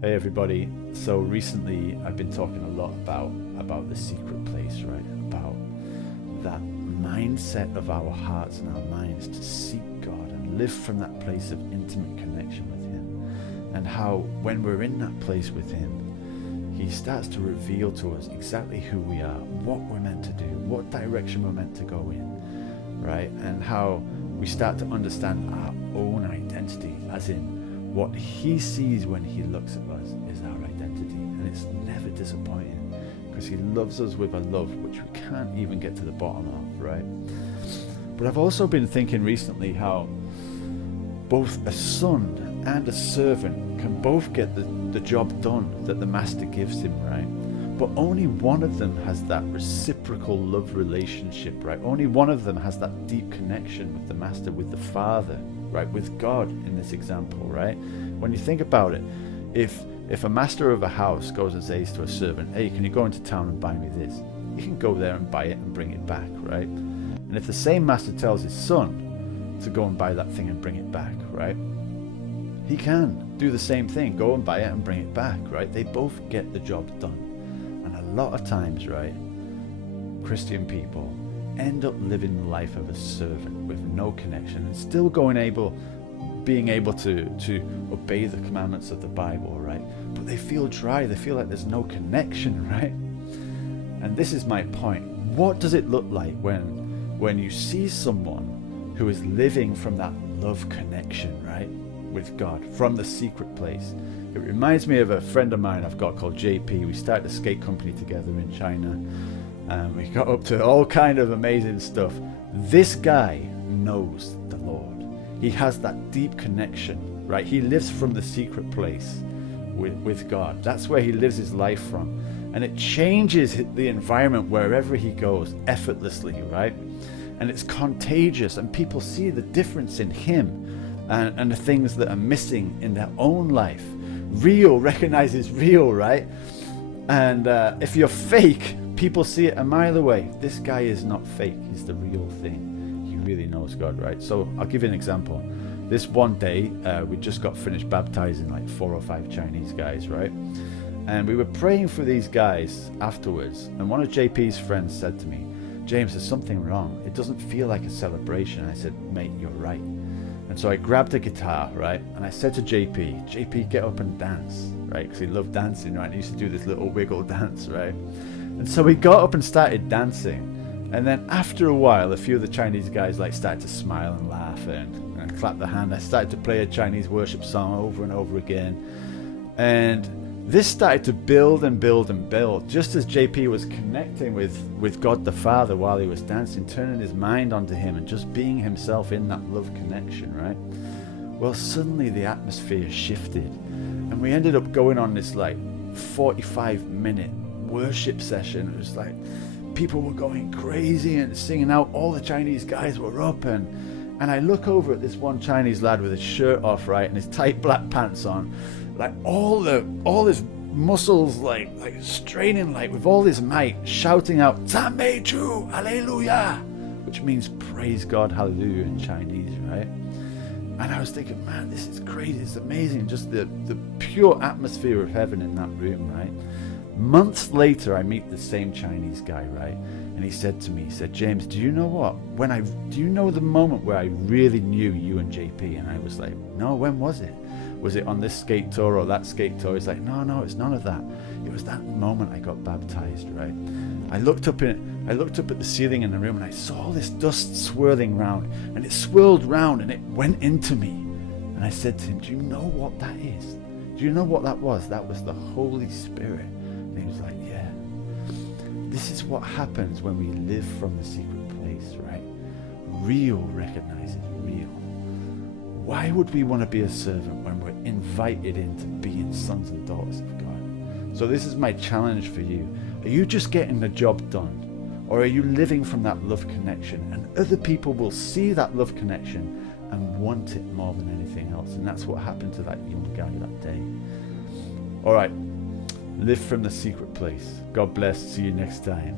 Hey everybody. So recently I've been talking a lot about the secret place, right? About that mindset of our hearts and our minds to seek God and live from that place of intimate connection with Him. And how when we're in that place with Him, He starts to reveal to us exactly who we are, what we're meant to do, what direction we're meant to go in, right? And how we start to understand our own identity, as in what He sees when He looks at us is our identity, and it's never disappointing because He loves us with a love which we can't even get to the bottom of, right? But I've also been thinking recently how both a son and a servant can both get the job done that the master gives him, right? But only one of them has that reciprocal love relationship, right? Only one of them has that deep connection with the master, with the Father, right? With God in this example, right? When you think about it, if a master of a house goes and says to a servant, hey, can you go into town and buy me this? He can go there and buy it and bring it back, right? And if the same master tells his son to go and buy that thing and bring it back, right? He can do the same thing, go and buy it and bring it back, right? They both get the job done. And a lot of times, right, Christian people end up living the life of a servant with no connection and still being able to obey the commandments of the Bible, right? But they feel dry, they feel like there's no connection, right? And this is my point. What does it look like when you see someone who is living from that love connection, right, with God, from the secret place? It reminds me of a friend of mine I've got called JP. We started a skate company together in China. We got up to all kind of amazing stuff. This guy knows the Lord. He has that deep connection, right? He lives from the secret place with God. That's where he lives his life from. And it changes the environment wherever he goes effortlessly, right? And it's contagious, and people see the difference in him and the things that are missing in their own life. Real recognizes real, right? And if you're fake, people see it a mile away. This guy is not fake. He's the real thing. He really knows God, right? So I'll give you an example. This one day, we just got finished baptizing like 4 or 5 Chinese guys, right? And we were praying for these guys afterwards. And one of JP's friends said to me, James, there's something wrong. It doesn't feel like a celebration. I said, mate, you're right. And so I grabbed a guitar, right? And I said to JP, get up and dance, right? Because he loved dancing, right? He used to do this little wiggle dance, right? And so we got up and started dancing. And then after a while, a few of the Chinese guys like started to smile and laugh and clap their hand. I started to play a Chinese worship song over and over again. And this started to build and build and build. Just as JP was connecting with God the Father while he was dancing, turning his mind onto Him and just being himself in that love connection, right? Well, suddenly the atmosphere shifted. And we ended up going on this like 45-minute worship session. It was like people were going crazy and singing out. All the Chinese guys were up, and I look over at this one Chinese lad with his shirt off, right, and his tight black pants on, like all his muscles like straining, like with all his might, shouting out "Zanmei Chu, Hallelujah," which means praise God, hallelujah in Chinese, right? And I was thinking, man, this is crazy, it's amazing, just the pure atmosphere of heaven in that room, right? Months later, I meet the same Chinese guy, right? And he said to me, he said, James, do you know what? Do you know the moment where I really knew you and JP? And I was like, no, when was it? Was it on this skate tour or that skate tour? He's like, no, it's none of that. It was that moment I got baptized, right? I looked up at the ceiling in the room and I saw all this dust swirling round, and it swirled round and it went into me. And I said to him, do you know what that is? Do you know what that was? That was the Holy Spirit. And he was like, yeah. This is what happens when we live from the secret place, right? Real recognizes real. Why would we want to be a servant when we're invited into being sons and daughters of God? So this is my challenge for you. Are you just getting the job done? Or are you living from that love connection? And other people will see that love connection and want it more than anything else. And that's what happened to that young guy that day. All right. Live from the secret place. God bless. See you next time.